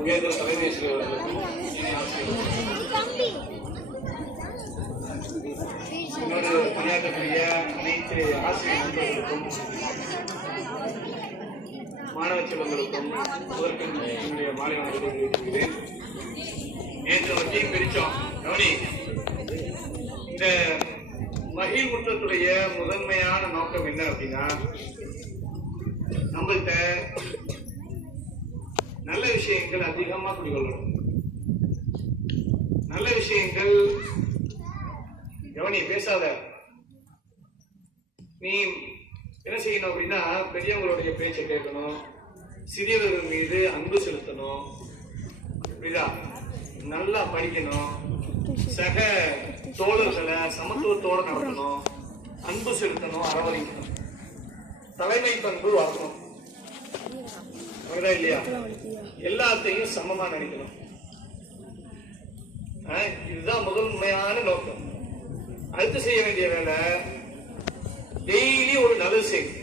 உயர்ந்த தலைமை என்னோடு பணியாற்றக்கூடிய அனைத்து ஆசிரியர் நண்பர்களுக்கும் மாணவ செல்வங்களுக்கும் முதற்கும் என்னுடைய மாலை வணக்கத்தை தெரிவிக்கிறேன். நேற்று ஒரு டீம் பிரிச்சோம். கவனி, இந்த மகிழ் முற்றத்துடைய முதன்மையான நோக்கம் என்ன அப்படின்னா, நம்மள்கிட்ட நல்ல விஷயங்கள் அதிகமா குடிக்கொள்ளணும். நல்ல விஷயங்கள், கவனி, பேசாத. நீ என்ன செய்யணும் அப்படின்னா, பெரியவங்களுடைய பேச்சை கேட்கணும், சிறியவர்கள் மீது அன்பு செலுத்தணும், புரியுதா? நல்லா படிக்கணும், சக தோழர்களை சமத்துவத்தோடு நடத்தணும், அன்பு செலுத்தணும், அரவணைக்கணும், தலைமை பண்பு வளர்க்கணும், இல்லையா? எல்லாத்தையும் சமமா நினைக்கணும். இதுதான் முதன்மையான நோக்கம். அடுத்து செய்ய வேண்டிய வேலை, டெய்லி ஒரு நல்லது செய்யும்.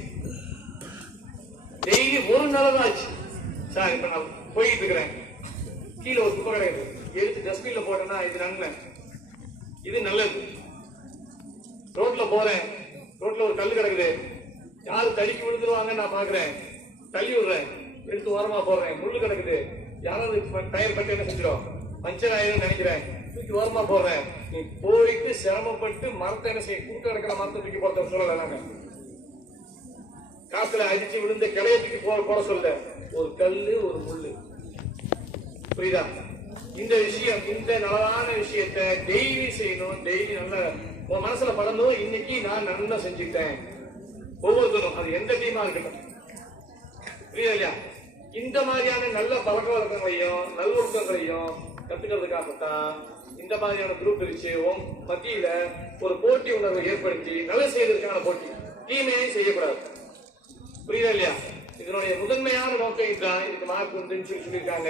டெய்லி ஒரு நல்லதாச்சு. சார், இப்ப நான் போயிட்டு இருக்கிறேன், கீழே ஒரு குப்பை கிடையாது, எடுத்து டஸ்ட்பின்ல போட்டேன்னா இது நன்மை, இது நல்லது. ரோட்ல போறேன், ரோட்ல ஒரு கல் கிடக்குது, யாரு தடுக்கி விழுந்துருவாங்க நான் பாக்குறேன், தள்ளி விடுறேன், எடுத்து ஓரமா போடுறேன். முள்ளு கிடக்குது, யாராவது டயர் பட்டு என்ன செஞ்சிடும், பஞ்சர் ஆயிரம் நினைக்கிறேன், தூக்கி ஓரமா போடுறேன். நீ போயிட்டு சிரமப்பட்டு மரத்தை என்ன செய்ய, கூட்ட கிடக்கிற மரத்தை தூக்கி போட சொல்லல. நாங்க காத்துல அடிச்சு விழுந்த கிளைய தூக்கி போட சொல்ல, ஒரு கல்லு ஒரு முள்ளு, புரியுதா? இந்த விஷயம், இந்த நலவான விஷயத்தை டெய்லி செய்யணும். டெய்லி நல்ல உன் மனசுல படணும், இன்னைக்கு நான் நல்லா செஞ்சுட்டேன். ஒவ்வொருத்தரும், அது எந்த டீமா இருக்கட்டும், புரியுதா இல்லையா? இந்த மாதிரியான நல்ல பழக்க வழக்கங்களையும் நல்லொழுக்கங்களையும் கத்துக்கிறதுக்காகத்தான் இந்த மாதிரியான குரூப் பிரிச்சு மத்தியில ஒரு போட்டி உணர்வை ஏற்படுத்தி நல்ல செய்வதற்கான போட்டி. டீமே செய்யக்கூடாது, புரியுதா இல்லையா? இதனுடைய முதன்மையான நோக்கம் இதுதான். இதுக்கு மார்க் உண்டுன்னு சொல்லியிருக்காங்க.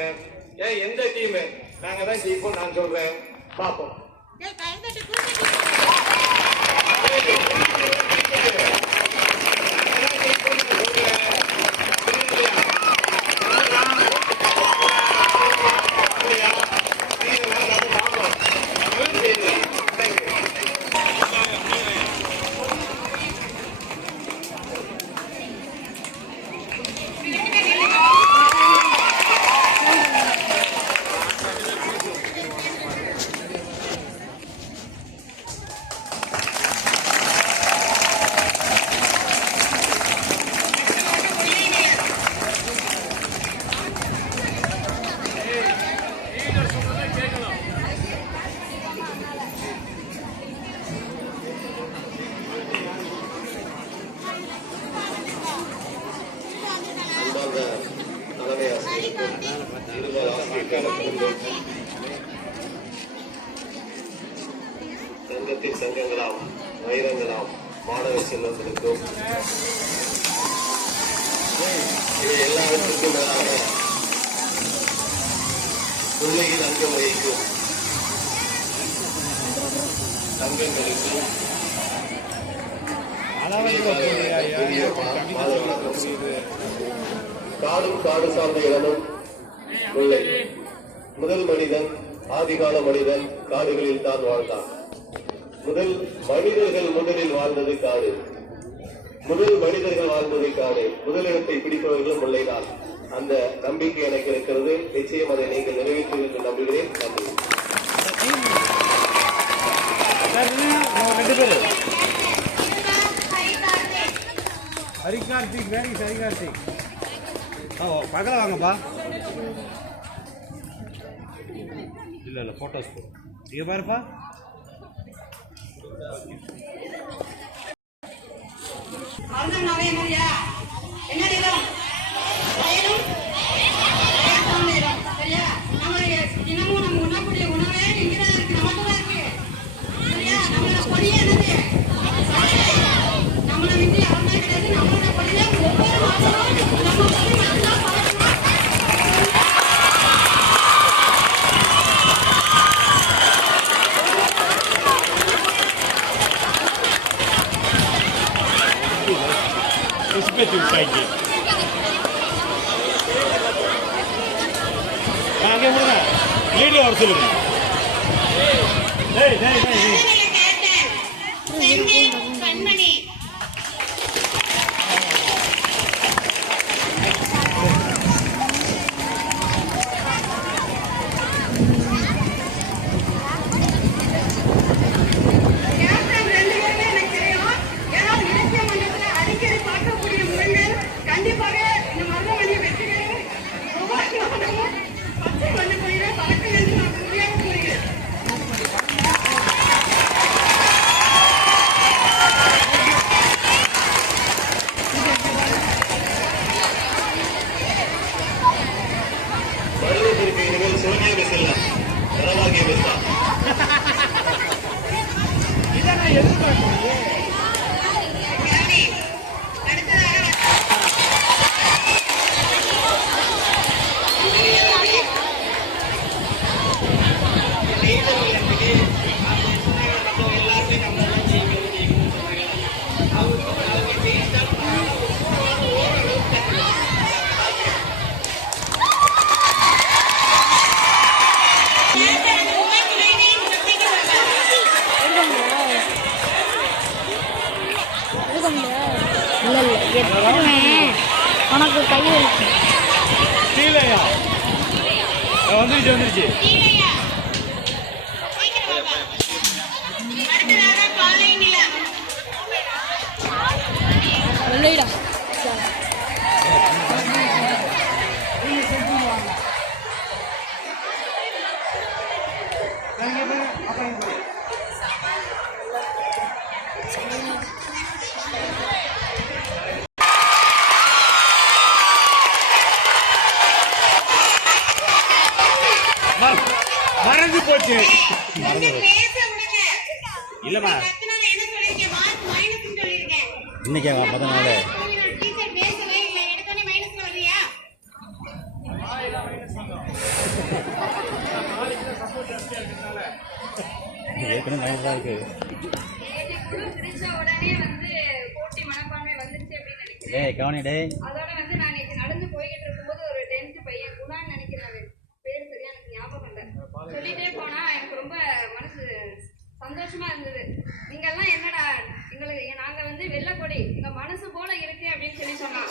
ஏன் எந்த டீம் நாங்க தான் ஜெயிப்போம் நான் சொல்றேன், பார்ப்போம். சங்கத்தின் சங்கங்களாம் வைரங்களாம் மாணவ செல்வங்களுக்கும் இவை எல்லாவற்றுக்கும் மேலாக பிள்ளைகள் அங்கம் வகிக்கும் சங்கங்களுக்கும் காடும் காடு சார்ந்த இடமும் முல்லை. முதல் மனிதன், ஆதிகால மனிதன் காடுகளில் தான் வாழ்ந்தான். முதல் மனிதர்கள் முதலில் வாழ்ந்தது காடு. முதல் மனிதர்கள் வாழ்ந்தது காடு. முதலிடத்தை பிடிப்பவர்களும் முல்லைதான். அந்த நம்பிக்கை எனக்கு இருக்கிறது. நிச்சயம் அதை நீங்கள் நிறைவேற்றுவீர்கள் என்று நம்புகிறேன். நன்றி. ஹரிகார்த்திக், வேரி ஹரிகார்த்திக். பக்கத்தில் வாங்கப்பா. இல்லை ஃபோட்டோஸ் போ. இங்கே பாருப்பா. It's better to take it. Video வர சொல்லுங்க. டேய் டேய் டேய் கண்மணி கண்டிப்பாக இந்த மருத்துவமனை வெற்றி பெறும். பச்சை வண்ண கொடியில பறக்கும் என்று நான் உறுதியாக கூறுகிறேன். சோனியாக செல்லாம் வரவாகிய பெற்றார். உனக்கு கை வலிக்கும். கீழேயா வந்துருச்சு வந்துருச்சு. வெள்ளைடா மறந்து போச்சு. இல்லம்மா இன்னைக்கு 14 ஏற்கனவே மைனஸ் தான் இருக்கு. டேய் கவனி டேய். அதோட வந்து நான் நேற்று நடந்து போய்கிட்டு இருக்கும்போது ஒரு 10th பையன் குணான்னு நினைக்கிறாரு, பேர் சரியா எனக்கு ஞாபகம் இல்லை, சொல்லிட்டே போனா எனக்கு ரொம்ப மனசு சந்தோஷமா இருந்தது. நீங்க எல்லாம் என்னடா எங்களுக்கு நாங்க வந்து வெள்ளைக்கொடி எங்க மனசு போல இருக்கு அப்படின்னு சொல்லி சொன்னான்.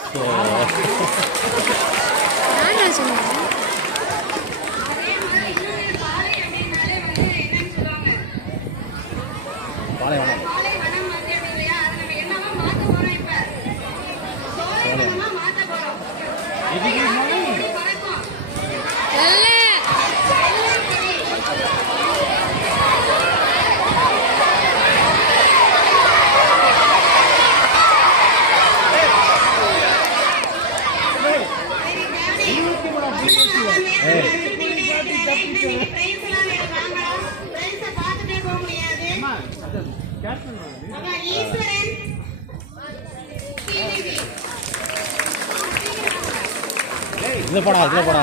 அதே மாதிரி இன்னொரு பாலை அப்படின்னாலே வந்து என்னன்னு சொல்லுவாங்க, பாலைவனம். பாலைவனம் வந்து அப்படி இல்லையா, அதை நம்ம என்னவா மாத்த போறோம், இப்ப சோலைவனமா மாத்த போறோம். பறக்கும் இதுல போடா இதுல போடா.